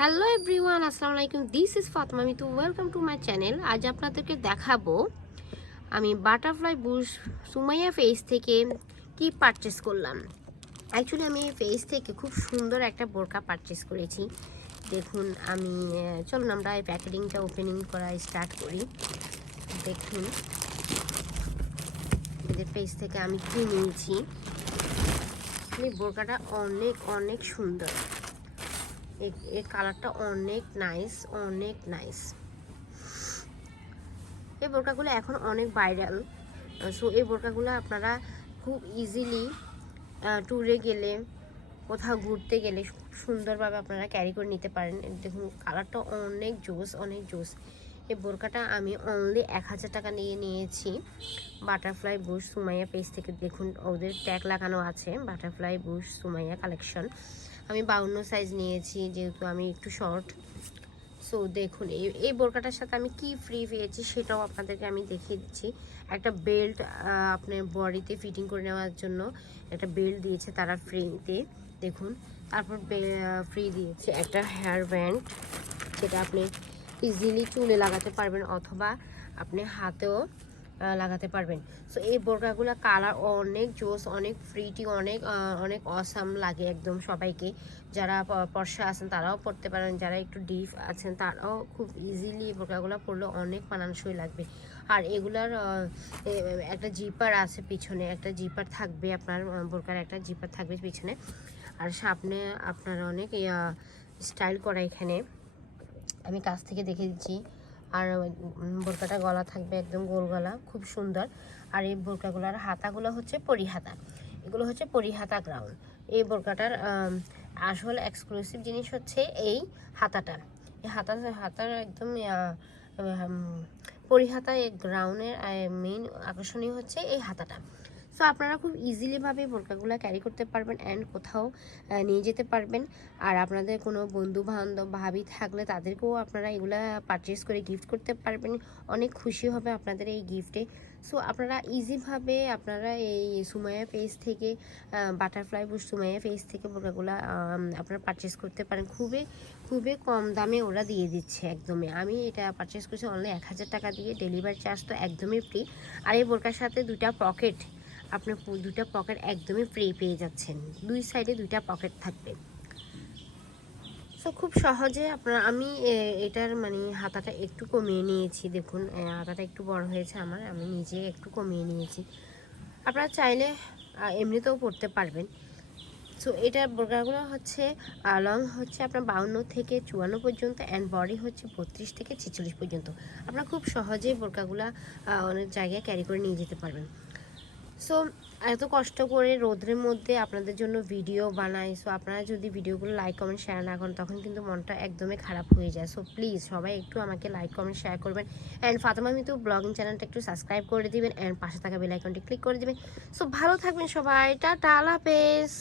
Hello everyone, আসসালামু আলাইকুম। This is Fatema Mitu. Welcome to my channel. আজ আপনাদেরকে দেখাবো আমি বাটারফ্লাই বুশ সুমাইয়া ফেস থেকে কি পারচেস করলাম। অ্যাকচুয়ালি আমি এই ফেস থেকে খুব সুন্দর একটা বোরকা পারচেস করেছি। দেখুন আমি চলুন আমরা এই প্যাকেটিংটা ওপেনিং করা স্টার্ট করি। দেখুন এদের ফেস থেকে আমি কি নিয়েছি। এই বোরকাটা অনেক অনেক সুন্দর, এর কালারটা অনেক নাইস। এই বোরকাগুলো এখন অনেক ভাইরাল। সো এই বোরকাগুলো আপনারা খুব ইজিলি ট্যুরে গেলে, কোথাও ঘুরতে গেলে খুব সুন্দরভাবে আপনারা ক্যারি করে নিতে পারেন। দেখুন কালারটা অনেক জোস। এই বোরকাটা আমি অনলি 1000 টাকা নিয়ে নিয়েছি বাটারফ্লাই বুশ সুমাইয়া পেজ থেকে। দেখুন ওদের ট্যাগ লাগানো আছে, বাটারফ্লাই বুশ সুমাইয়া কালেকশন। আমি 52 সাইজ নিয়েছি যেহেতু আমি একটু শর্ট। সো দেখুন এই বোরকাটার সাথে আমি কি ফ্রি পেয়েছি সেটাও আপনাদেরকে আমি দেখিয়ে দিচ্ছি। একটা বেল্ট আপনার বডিতে ফিটিং করে নেওয়ার জন্য একটা বেল্ট দিয়েছে তারা ফ্রিতে। দেখুন তারপর ফ্রি দিয়েছে একটা হেয়ার ব্যান্ড, যেটা আপনি ইজিলি চুলে লাগাতে পারবেন অথবা আপনি হাতেও লাগাতে পারবেন। সো এই বোরকাগুলো কালার অনেক জোস, অনেক ফ্রিটি, অনেক অসাম লাগে একদম সবাইকে। যারা ফর্সা আছেন তারাও পরতে পারেন, যারা একটু ডিপ আছেন তারাও খুব ইজিলি এই বোরকাগুলো পরলে অনেক মানানসই লাগবে। আর এগুলার একটা জিপার আছে পিছনে, একটা জিপার থাকবে আপনার বোরকার, একটা জিপার থাকবে পিছনে। আর সামনে আপনার অনেক স্টাইল করা এখানে আমি কাছ থেকে দেখে দিচ্ছি। আর বোরকাটা গলা থাকবে একদম গোল গলা, খুব সুন্দর। আর এই বোরকাগুলোর হাতাগুলো হচ্ছে পরিহাতা, এগুলো হচ্ছে পরিহাতা গ্রাউন্ড। এই বোরকাটার আসল এক্সক্লুসিভ জিনিস হচ্ছে এই হাতাটা। এই হাতার একদম পরিহাতা এই গ্রাউন্ডের মেইন আকর্ষণীয় হচ্ছে এই হাতাটা। সো আপনারা খুব ইজিলিভাবে বোরকাগুলো ক্যারি করতে পারবেন অ্যান্ড কোথাও নিয়ে যেতে পারবেন। আর আপনাদের কোনো বন্ধু বান্ধব ভাবি থাকলে তাদেরকেও আপনারা এগুলা পারচেস করে গিফট করতে পারবেন, অনেক খুশি হবে আপনাদের এই গিফটে। সো আপনারা ইজিভাবে আপনারা এই সুমাইয়া পেজ থেকে বাটারফ্লাই বুশ সুমাইয়া পেজ থেকে বোরকাগুলো আপনারা পারচেস করতে পারেন। খুবই কম দামে ওরা দিয়ে দিচ্ছে একদমই। আমি এটা পারচেস করছি অনলি 1000 টাকা দিয়ে, ডেলিভারি চার্জ তো একদমই ফ্রি। আর এই বোরকার সাথে দুটা পকেট, আপনার দুটা পকেট একদমই ফ্রি পেয়ে যাচ্ছেন, দুই সাইডে দুইটা পকেট থাকবে। সো খুব সহজে আপনারা আমি এটার মানে হাতাটা একটু কমিয়ে নিয়েছি। দেখুন হাতাটা একটু বড় হয়েছে আমার, আমি নিজে একটু কমিয়ে নিয়েছি। আপনারা চাইলে এমনিতেও পরতে পারবেন। সো এটার বোরকাগুলো হচ্ছে লং হচ্ছে আপনার 52 থেকে 54 পর্যন্ত অ্যান্ড বডি হচ্ছে 32 থেকে 46 পর্যন্ত। আপনারা খুব সহজেই বোরকাগুলো অনেক জায়গায় ক্যারি করে নিয়ে যেতে পারবেন। সো এত কষ্ট করে রোদ্রের মধ্যে আপনাদের জন্য ভিডিও বানাই। সো আপনারা যদি ভিডিওগুলো লাইক কমেন্ট শেয়ার না করেন তখন কিন্তু মনটা একদমই খারাপ হয়ে যায়। সো প্লিজ সবাই একটু আমাকে লাইক কমেন্ট শেয়ার করবেন অ্যান্ড ফাতেমা মিতু ব্লগিং চ্যানেলটা একটু সাবস্ক্রাইব করে দিবেন অ্যান্ড পাশে থাকা বেল আইকনটি ক্লিক করে দিবেন। সো ভালো থাকবেন সবাই, টাটা, আল্লাহ হাফেজ।